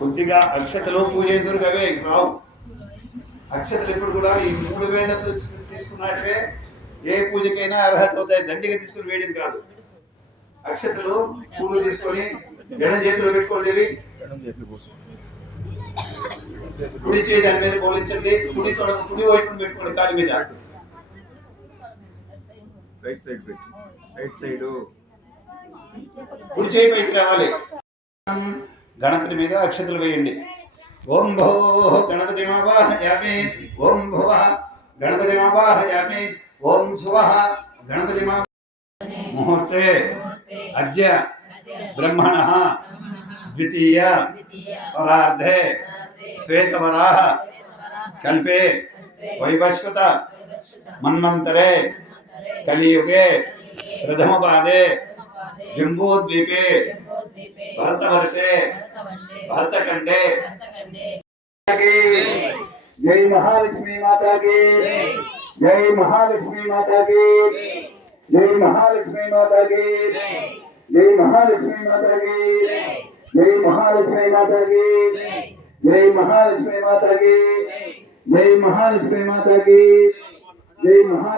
కొద్దిగా అక్షతలు పూజ ఎదురుగా అవే రావు. అక్షతలు ఎప్పుడు కూడా ఈ 3 వేలతో తీసుకున్నట్టువే ఏ పూజకైనా అర్హత అవుతాయి. దండిగా తీసుకుని వేయడం కాదు. అక్షతలు పూలు తీసుకొని ఎడం చేతిలో పెట్టుకోండి. కుడి చేయి దాని మీద పోలించండి. కుడి వైపును పెట్టుకోండి కాలి మీద. కుడి చేయి పైకి రావాలి. గణపతి మీద అక్షతలు వేయండి. ఓం భో గణపతి మావాహయామి. ఓం భువ గణపతి మావాహయామి. ఓం స్వః గణపతి మా ముహూర్తే అద్య బ్రహ్మణః ద్వితీయ పరార్ధే శ్వేతవరాహ కల్పే వైవస్వత మన్వంతరే కలియుగే ప్రథమ పాదే జంబూద్వీపే భరతవర్షే భరతఖండే जय महालक्ष्मी माता की जय महालक्ष्मी माता की जय महालक्ष्मी माता की जय महालक्ष्मी माता की जय महालक्ष्मी माता की जय महालक्ष्मी माता की जय महालक्ष्मी माता की जय महालक्ष्मी